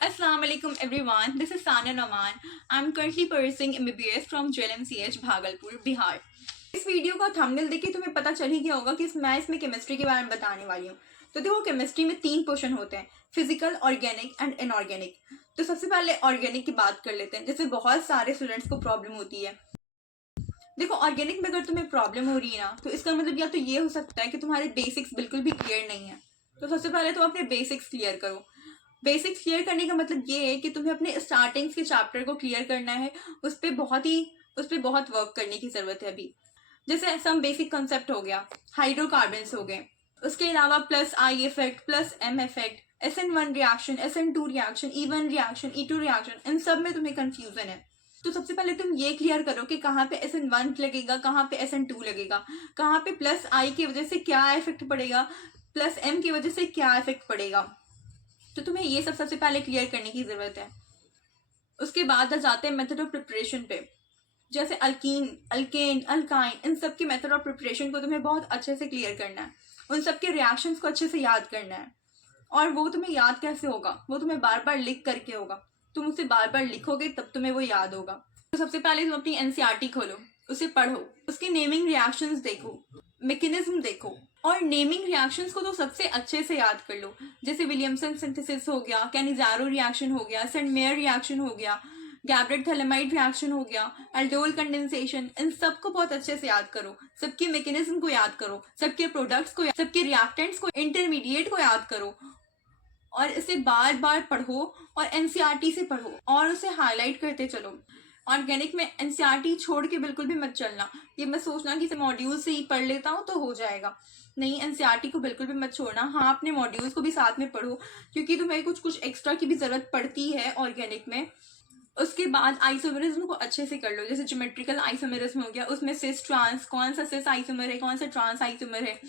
Assalamu alaikum everyone. This is Sania Noman. I'm currently pursuing MBBS from JLMCH Bhagalpur Bihar. इस video का thumbnail देखिए तुम्हें पता चल ही गया होगा कि मैं इसमें केमिस्ट्री के बारे में बताने वाली हूँ। तो देखो केमिस्ट्री में 3 पोर्शन होते हैं, फिजिकल, ऑर्गेनिक एंड इनऑर्गेनिक। तो सबसे पहले ऑर्गेनिक की बात कर लेते हैं, जिससे बहुत सारे स्टूडेंट्स को प्रॉब्लम होती है। देखो ऑर्गेनिक में अगर तुम्हें प्रॉब्लम हो रही है ना, तो इसका मतलब या तो ये हो सकता है कि तुम्हारे बेसिक्स बिल्कुल भी क्लियर नहीं है। तो सबसे पहले तो अपने बेसिक्स क्लियर करो। बेसिक्स क्लियर करने का मतलब ये है कि तुम्हें अपने स्टार्टिंग्स के चैप्टर को क्लियर करना है। उस पर बहुत वर्क करने की जरूरत है अभी। जैसे सम बेसिक कंसेप्ट हो गया, हाइड्रोकार्बन्स हो गए, उसके अलावा plus I effect, plus M effect, SN1 reaction, SN2 reaction, E1 reaction, E2 reaction, इन सब में तुम्हें कंफ्यूजन है। तो सबसे पहले तुम ये क्लियर करो कि कहाँ पे SN1 लगेगा, कहाँ पे SN2 लगेगा, कहाँ पे प्लस आई की वजह से क्या इफेक्ट पड़ेगा, प्लस एम की वजह से क्या इफेक्ट पड़ेगा। तो तुम्हें ये सब सबसे पहले क्लियर करने की जरूरत है। उसके बाद आ जाते हैं मेथड ऑफ प्रिपरेशन पे। जैसे अल्कीन, अल्केन, अल्काइन, इन सब के मेथड ऑफ प्रिपरेशन को तुम्हें बहुत अच्छे से क्लियर करना है। उन सब के रिएक्शंस को अच्छे से याद करना है। और वो तुम्हें याद कैसे होगा? वो तुम्हें बार बार लिख करके होगा। तुम उसे बार बार लिखोगे तब तुम्हें वो याद होगा। तो सबसे पहले तुम अपनी एनसीईआरटी खोलो, उसे पढ़ो, उसके नेमिंग रिएक्शंस देखो, मैकेनिज्म देखो। और नेमिंग रिएक्शंस को तो सबसे अच्छे से याद कर लो। जैसे विलियमसन सिंथेसिस हो गया, कैनिजारो रिएक्शन हो गया, सेंट मेयर रिएक्शन हो गया, गैब्रेट थैलेमाइड रिएक्शन हो गया, एल्डोल कंडेंसेशन, इन सबको बहुत अच्छे से याद करो। सबके मैकेनिज्म को याद करो, सबके प्रोडक्ट्स को, सबके रिएक्टेंट्स को, इंटरमीडिएट को याद करो। और इसे बार बार पढ़ो और एनसीईआरटी से पढ़ो और उसे हाईलाइट करते चलो। ऑर्गेनिक में एनसीईआरटी छोड़ के बिल्कुल भी मत चलना। ये मत सोचना कि मॉड्यूल से ही पढ़ लेता हूँ तो हो जाएगा। नहीं, एनसीईआरटी को बिल्कुल भी मत छोड़ना। हाँ, अपने मॉड्यूल्स को भी साथ में पढ़ो, क्योंकि तुम्हें कुछ कुछ एक्स्ट्रा की भी जरूरत पड़ती है ऑर्गेनिक में। उसके बाद आइसोमेरिज्म को अच्छे से कर लो। जैसे ज्योमेट्रिकल आइसोमेरिज्म हो गया, उसमें सिस ट्रांस, कौन सा सिस आइसोमर है, कौन सा ट्रांस आइसोमर है।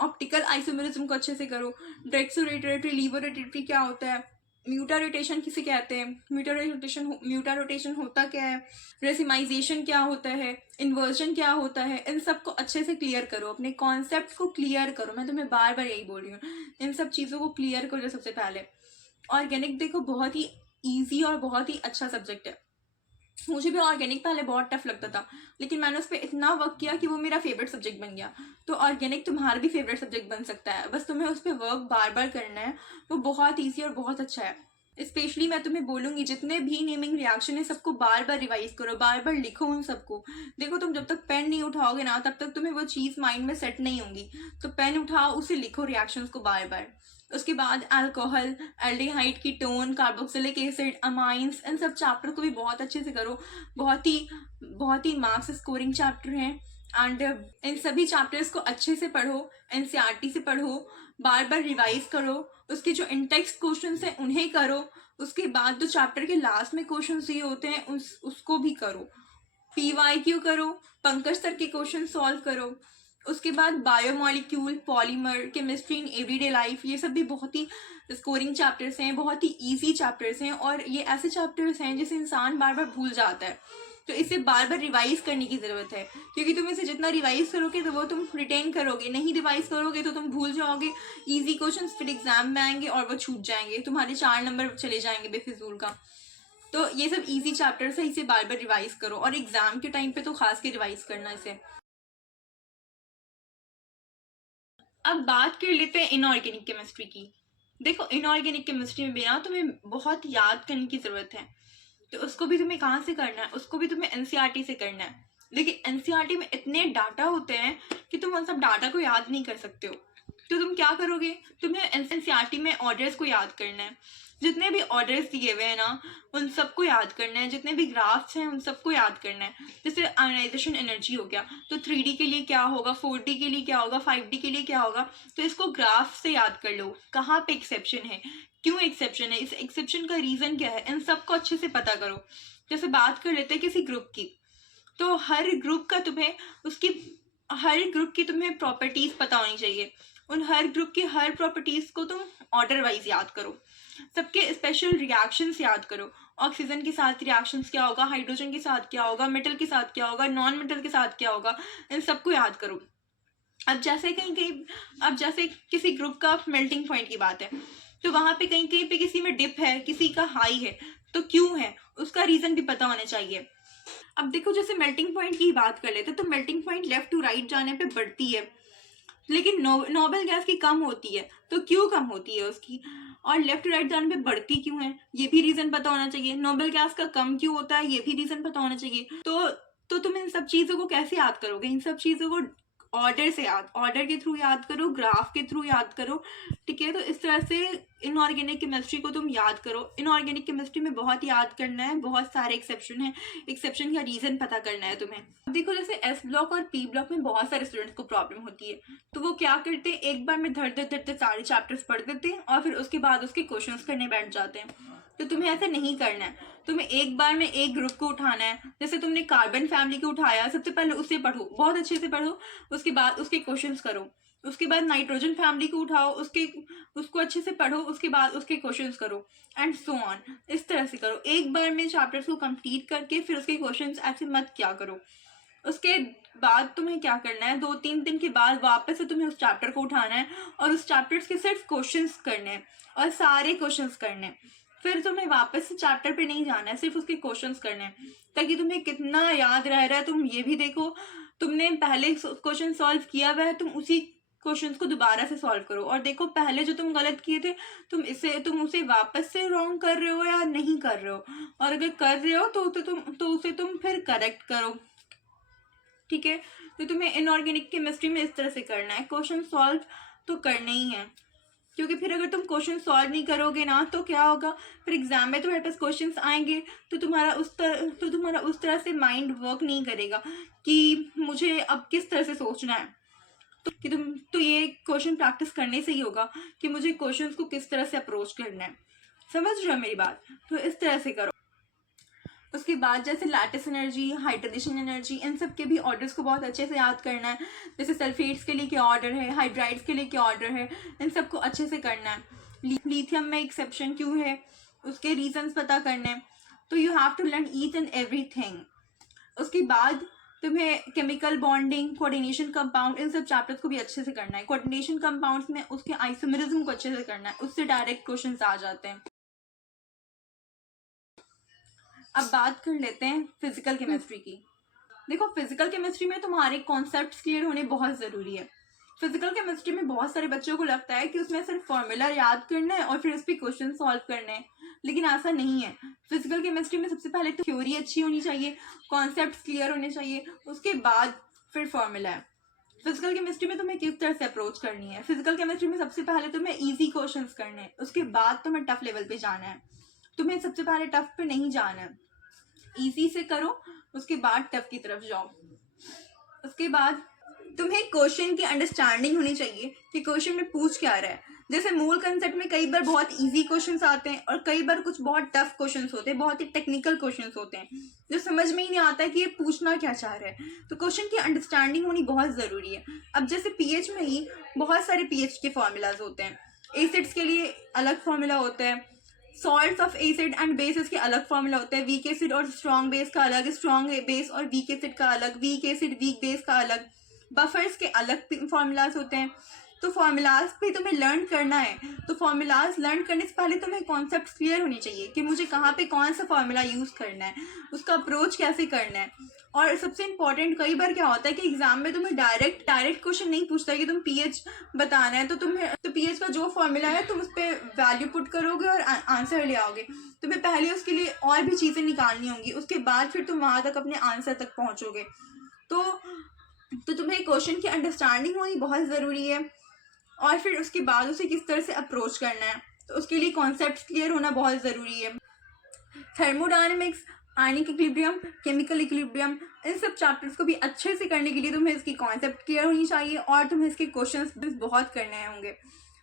ऑप्टिकल आइसोमेरिज्म को अच्छे से करो। डेक्सोरोटेटरी, लीवोरोटेटरी क्या होता है, म्यूटा रोटेशन किसे कहते हैं, म्यूटा रोटेशन होता क्या है, रेसिमाइजेशन क्या होता है, इन्वर्जन क्या होता है, इन सब को अच्छे से क्लियर करो। अपने कॉन्सेप्ट को क्लियर करो। मैं तुम्हें बार बार यही बोल रही हूँ, इन सब चीज़ों को क्लियर करो सबसे पहले। ऑर्गेनिक देखो बहुत ही ईजी और बहुत ही अच्छा सब्जेक्ट है। मुझे भी ऑर्गेनिक पहले बहुत टफ लगता था, लेकिन मैंने उस पर इतना वर्क किया कि वो मेरा फेवरेट सब्जेक्ट बन गया। तो ऑर्गेनिक तुम्हारा भी फेवरेट सब्जेक्ट बन सकता है, बस तुम्हें उस पर वर्क बार बार करना है। वो बहुत ईजी और बहुत अच्छा है। स्पेशली मैं तुम्हें बोलूंगी, जितने भी नेमिंग रिएक्शन है सबको बार बार रिवाइज करो, बार बार लिखो उन सबको। देखो तुम जब तक पेन नहीं उठाओगे ना, तब तक तुम्हें वो चीज़ माइंड में सेट नहीं होगी। तो पेन उठाओ, उसे लिखो रिएक्शंस को बार बार। उसके बाद alcohol, aldehyde, ketone, carboxylic acid, amines, इन सब चैप्टर को भी बहुत अच्छे से करो। बहुत ही मार्क्स स्कोरिंग चैप्टर हैं। एंड इन सभी चैप्टर्स को अच्छे से पढ़ो, एनसीईआरटी से पढ़ो, बार बार रिवाइज करो। उसके जो इनटेक्स्ट क्वेश्चन हैं उन्हें करो। उसके बाद जो चैप्टर के लास्ट में क्वेश्चन ये होते हैं उसको भी करो। PYQ करो, पंकज सर के क्वेश्चन सॉल्व करो। उसके बाद biomolecule, polymer, chemistry in everyday life, ये सब भी बहुत ही स्कोरिंग चैप्टर्स हैं, बहुत ही इजी चैप्टर्स हैं। और ये ऐसे चैप्टर्स हैं जिसे इंसान बार बार भूल जाता है। तो इसे बार बार रिवाइज करने की जरूरत है, क्योंकि तुम इसे जितना रिवाइज करोगे तो वो तुम रिटेन करोगे। नहीं रिवाइज करोगे तो तुम भूल जाओगे। इजी क्वेश्चंस फिर एग्जाम में आएंगे और वो छूट जाएंगे, तुम्हारे 4 नंबर चले जाएंगे बेफिजूल का। तो ये सब इजी चैप्टर्स है, इसे बार बार रिवाइज करो और एग्जाम के टाइम पे तो खास के रिवाइज करना इसे। अब बात कर लेते हैं इनऑर्गेनिक केमिस्ट्री की। देखो इनऑर्गेनिक केमिस्ट्री में भी ना तुम्हें बहुत याद करने की जरूरत है। तो उसको भी तुम्हें कहाँ से करना है? उसको भी तुम्हें एनसीईआरटी से करना है। लेकिन एनसीईआरटी में इतने डाटा होते हैं कि तुम उन सब डाटा को याद नहीं कर सकते हो। तो तुम क्या करोगे? तुम्हें एनसीईआरटी में ऑर्डर्स को याद करना है। जितने भी ऑर्डर्स दिए हुए हैं ना, उन सबको याद करना है। जितने भी ग्राफ्स हैं उन सबको याद करना है। जैसे आयोनाइजेशन एनर्जी हो गया, तो 3D के लिए क्या होगा, 4D के लिए क्या होगा, 5D के लिए क्या होगा। तो इसको ग्राफ से याद कर लो। कहाँ पे एक्सेप्शन है, क्यों एक्सेप्शन है, इस एक्सेप्शन का रीजन क्या है, इन सबको अच्छे से पता करो। जैसे बात कर लेते हैं किसी ग्रुप की, तो हर ग्रुप की तुम्हें प्रॉपर्टीज पता होनी चाहिए। उन हर ग्रुप की हर प्रॉपर्टीज को तुम ऑर्डर वाइज याद करो। सबके स्पेशल रिएक्शंस याद करो। ऑक्सीजन के साथ रिएक्शंस क्या होगा, हाइड्रोजन के साथ क्या होगा, मेटल के साथ क्या होगा, नॉन मेटल के साथ क्या होगा, इन सबको याद करो। अब जैसे किसी ग्रुप का मेल्टिंग पॉइंट की बात है, तो वहाँ पे कहीं कहीं पे किसी में डिप है, किसी का हाई है, तो क्यों है उसका रीजन भी पता होना चाहिए। अब देखो जैसे मेल्टिंग पॉइंट की बात कर लेते तो melting point left to right जाने पे बढ़ती है, लेकिन नोबल गैस की कम होती है, तो क्यों कम होती है उसकी, और लेफ्ट टू राइट जाने पे बढ़ती क्यों है, ये भी रीजन पता होना चाहिए। नोबल गैस का कम क्यों होता है, ये भी रीजन पता होना चाहिए। तो तुम इन सब चीजों को कैसे याद करोगे, इन सब चीजों को ऑर्डर के थ्रू याद करो, ग्राफ के थ्रू याद करो, ठीक है। तो इस तरह से इनऑर्गेनिक केमिस्ट्री को तुम याद करो। इनऑर्गेनिक केमिस्ट्री में बहुत याद करना है, बहुत सारे एक्सेप्शन है, एक्सेप्शन का रीजन पता करना है तुम्हें। देखो जैसे एस ब्लॉक और पी ब्लॉक में बहुत सारे स्टूडेंट्स को प्रॉब्लम होती है, तो वो क्या करते हैं, एक बार में धड़ते सारे चैप्टर्स पढ़ देते हैं और फिर उसके बाद उसके क्वेश्चंस करने बैठ जाते हैं। तो तुम्हें ऐसा नहीं करना है, तुम्हें एक बार में एक ग्रुप को उठाना है। जैसे तुमने कार्बन फैमिली को उठाया, सबसे पहले उसे पढ़ो, बहुत अच्छे से पढ़ो, उसके बाद उसके क्वेश्चंस करो। उसके बाद नाइट्रोजन फैमिली को उठाओ, उसको अच्छे से पढ़ो, उसके बाद उसके क्वेश्चंस करो, एंड सो ऑन। इस तरह से करो, एक बार में चैप्टर्स को कंप्लीट करके फिर उसके क्वेश्चंस ऐसे मत क्या करो। उसके बाद तुम्हें क्या करना है, 2-3 दिन के बाद वापस से तुम्हें उस चैप्टर को उठाना है और उस चैप्टर्स के सिर्फ क्वेश्चंस करने हैं और सारे क्वेश्चंस करने हैं। फिर तुम्हें वापस से चैप्टर पे नहीं जाना है, सिर्फ उसके क्वेश्चंस करने हैं, ताकि तुम्हें कितना याद रह रहा है। तुम ये भी देखो, तुमने पहले क्वेश्चन सॉल्व किया हुआ है, तुम उसी क्वेश्चंस को दोबारा से सॉल्व करो और देखो पहले जो तुम गलत किए थे तुम उसे वापस से रॉन्ग कर रहे हो या नहीं कर रहे हो, और अगर कर रहे हो तो उसे तुम फिर करेक्ट करो, ठीक है। तो तुम्हें इनऑर्गेनिक केमिस्ट्री में इस तरह से करना है, क्वेश्चन सॉल्व तो करने ही है, क्योंकि फिर अगर तुम क्वेश्चन सॉल्व नहीं करोगे ना तो क्या होगा, फिर एग्जाम में तुम्हारे पास क्वेश्चंस आएंगे तो तुम्हारा उस तरह से माइंड वर्क नहीं करेगा कि मुझे अब किस तरह से सोचना है। तो ये क्वेश्चन प्रैक्टिस करने से ही होगा कि मुझे क्वेश्चंस को किस तरह से अप्रोच करना है। समझ रहे हो मेरी बात, तो इस तरह से करो। उसके बाद जैसे लैटिस एनर्जी, हाइड्रेशन एनर्जी, इन सब के भी ऑर्डर्स को बहुत अच्छे से याद करना है। जैसे सल्फेट्स के लिए क्या ऑर्डर है, हाइड्राइड्स के लिए क्या ऑर्डर है, इन सब को अच्छे से करना है। लिथियम में एक्सेप्शन क्यों है, उसके रीजंस पता करने हैं। तो you have to learn each and everything. उसके बाद तुम्हें केमिकल बॉन्डिंग, कोऑर्डिनेशन कंपाउंड, इन सब चैप्टर्स को भी अच्छे से करना है। कोऑर्डिनेशन कंपाउंड्स में उसके आइसोमेरिज्म को अच्छे से करना है, उससे डायरेक्ट क्वेश्चंस आ जाते हैं। अब बात कर लेते हैं फिजिकल केमिस्ट्री की। देखो फिजिकल केमिस्ट्री में तुम्हारे कॉन्सेप्ट्स क्लियर होने बहुत ज़रूरी है। फिजिकल केमिस्ट्री में बहुत सारे बच्चों को लगता है कि उसमें सिर्फ फॉर्मूला याद करना है और फिर उस पर क्वेश्चन सॉल्व करने हैं, लेकिन ऐसा नहीं है। फिजिकल केमिस्ट्री में सबसे पहले तो थ्योरी अच्छी होनी चाहिए, कॉन्सेप्ट्स क्लियर होने चाहिए, उसके बाद फिर फॉर्मूला है। फिजिकल केमिस्ट्री में तुम्हें किस तरह से अप्रोच करनी है, फिजिकल केमिस्ट्री में सबसे पहले तुम्हें ईजी क्वेश्चंस करने हैं, उसके बाद तुम्हें टफ लेवल पे जाना है। तुम्हें सबसे पहले टफ पे नहीं जाना है, इजी से करो, उसके बाद टफ की तरफ जाओ। उसके बाद तुम्हें क्वेश्चन की अंडरस्टैंडिंग होनी चाहिए कि क्वेश्चन में पूछ क्या रहा है। जैसे मूल कंसेप्ट में कई बार बहुत इजी क्वेश्चंस आते हैं और कई बार कुछ बहुत टफ क्वेश्चंस होते हैं, बहुत ही टेक्निकल क्वेश्चंस होते हैं जो समझ में ही नहीं आता है कि ये पूछना क्या चाह रहा है। तो क्वेश्चन की अंडरस्टैंडिंग होनी बहुत ज़रूरी है। अब जैसे पीएच में ही बहुत सारे पीएच के फॉर्मूलाज होते हैं, एसिड्स के लिए अलग फॉर्मूला होता है, salts of acid and bases के अलग फॉर्मूला होता है, वीक एसिड और स्ट्रॉन्ग बेस का अलग, स्ट्रॉन्ग बेस और वीक एसिड का अलग, वीक एसिड वीक बेस का अलग, बफर्स के अलग फॉर्मूलाज होते हैं। तो फॉर्मूलाज भी तुम्हें लर्न करना है, तो फॉर्मूलाज लर्न करने से पहले तुम्हें कॉन्सेप्ट क्लियर होनी चाहिए कि मुझे कहाँ पे कौन सा फॉर्मूला यूज़ करना है, उसका अप्रोच कैसे करना है। और सबसे इंपॉर्टेंट कई बार क्या होता है कि एग्जाम में तुम्हें डायरेक्ट क्वेश्चन नहीं पूछता कि तुम पीएच बताना है, तो पीएच का जो फॉर्मूला है तुम उस पर वैल्यू पुट करोगे और आंसर ले आओगे। तुम्हें पहले उसके लिए और भी चीज़ें निकालनी होंगी, उसके बाद फिर तुम वहाँ तक अपने आंसर तक पहुँचोगे। तो तुम्हें क्वेश्चन की अंडरस्टैंडिंग होनी बहुत ज़रूरी है और फिर उसके बाद उसे किस तरह से अप्रोच करना है, तो उसके लिए कॉन्सेप्ट क्लियर होना बहुत ज़रूरी है। Thermodynamics, ionic equilibrium, chemical equilibrium, इन सब चैप्टर्स को भी अच्छे से करने के लिए तुम्हें इसकी कॉन्सेप्ट क्लियर होनी चाहिए और तुम्हें इसके क्वेश्चंस बहुत करने होंगे।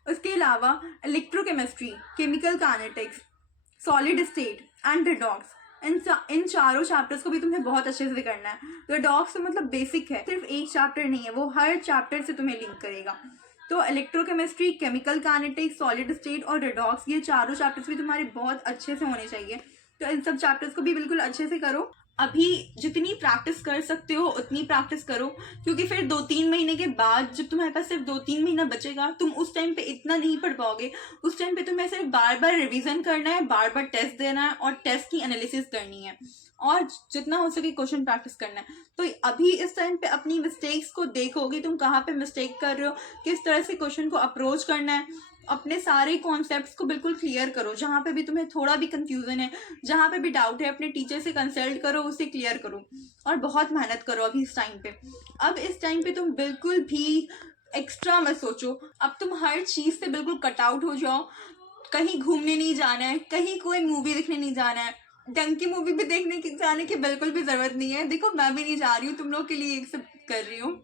उसके अलावा electrochemistry, chemical kinetics, solid state and redox, इन चारों चैप्टर्स को भी तुम्हें बहुत अच्छे से करना है। रिडॉक्स तो मतलब बेसिक है, सिर्फ एक चैप्टर नहीं है, वो हर चैप्टर से तुम्हें लिंक करेगा। तो electrochemistry, chemical kinetics, solid state और रिडॉक्स, ये चारों चैप्टर्स भी तुम्हारे बहुत अच्छे से होने चाहिए। तो इन सब चैप्टर्स को भी बिल्कुल अच्छे से करो अभी जितनी प्रैक्टिस कर सकते हो उतनी प्रैक्टिस करो, क्योंकि फिर 2-3 महीने के बाद जब तुम्हारे पास सिर्फ 2-3 महीना बचेगा, तुम उस टाइम पे इतना नहीं पढ़ पाओगे। उस टाइम पे तुम्हें सिर्फ बार बार रिवीजन करना है, बार बार टेस्ट देना है और टेस्ट की एनालिसिस करनी है और जितना हो सके क्वेश्चन प्रैक्टिस करना है। तो अभी इस टाइम पे अपनी मिस्टेक्स को देखोगे, तुम कहाँ पे मिस्टेक कर रहे हो, किस तरह से क्वेश्चन को अप्रोच करना है। अपने सारे कॉन्सेप्ट्स को बिल्कुल क्लियर करो, जहाँ पे भी तुम्हें थोड़ा भी कंफ्यूजन है, जहाँ पे भी डाउट है, अपने टीचर से कंसल्ट करो, उसे क्लियर करो और बहुत मेहनत करो अभी इस टाइम पे। अब इस टाइम पे तुम बिल्कुल भी एक्स्ट्रा मत सोचो, अब तुम हर चीज़ से बिल्कुल कट आउट हो जाओ। कहीं घूमने नहीं जाना है, कहीं कोई मूवी देखने नहीं जाना है, ढंग की मूवी भी देखने की जाने की बिल्कुल भी ज़रूरत नहीं है। देखो मैं भी नहीं जा रही हूँ, तुम लोग के लिए सब कर रही हूँ,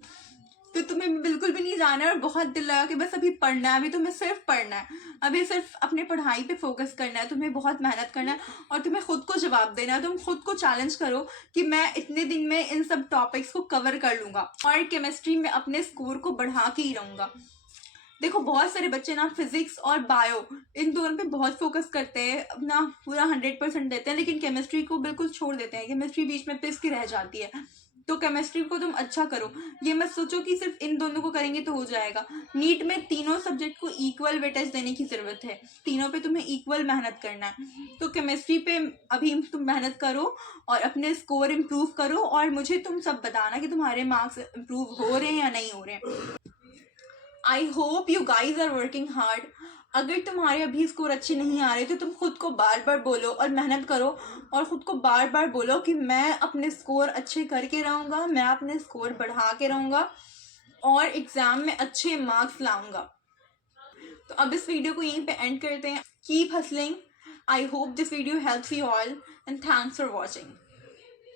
तो तुम्हें बिल्कुल भी नहीं जाना है और बहुत दिल लगा के बस अभी पढ़ना है। अभी तुम्हें सिर्फ पढ़ना है, अभी सिर्फ अपने पढ़ाई पे फोकस करना है, तुम्हें बहुत मेहनत करना है और तुम्हें खुद को जवाब देना है। तुम खुद को चैलेंज करो कि मैं इतने दिन में इन सब टॉपिक्स को कवर कर लूँगा और केमिस्ट्री में अपने स्कोर को बढ़ा के ही रहूँगा। देखो बहुत सारे बच्चे ना फिजिक्स और बायो इन दोनों पे बहुत फोकस करते हैं, अपना पूरा 100% देते हैं, लेकिन केमिस्ट्री को बिल्कुल छोड़ देते हैं। केमिस्ट्री बीच में पिस के रह जाती है। तो केमिस्ट्री को तुम अच्छा करो, ये मत सोचो कि सिर्फ इन दोनों को करेंगे तो हो जाएगा। नीट में तीनों सब्जेक्ट को इक्वल वेटेज देने की ज़रूरत है, तीनों पे तुम्हें इक्वल मेहनत करना है। तो केमिस्ट्री पे अभी तुम मेहनत करो और अपने स्कोर इम्प्रूव करो और मुझे तुम सब बताना कि तुम्हारे मार्क्स इम्प्रूव हो रहे हैं या नहीं हो रहे हैं। I hope you guys are working hard. अगर तुम्हारे अभी स्कोर अच्छे नहीं आ रहे तो तुम खुद को बार बार बोलो और मेहनत करो और ख़ुद को बार बार बोलो कि मैं अपने स्कोर अच्छे करके रहूँगा, मैं अपने स्कोर बढ़ा के रहूँगा और एग्ज़ाम में अच्छे मार्क्स लाऊंगा। तो अब इस वीडियो को यहीं पे एंड करते हैं। Keep hustling. I hope this video helps you all and thanks for watching.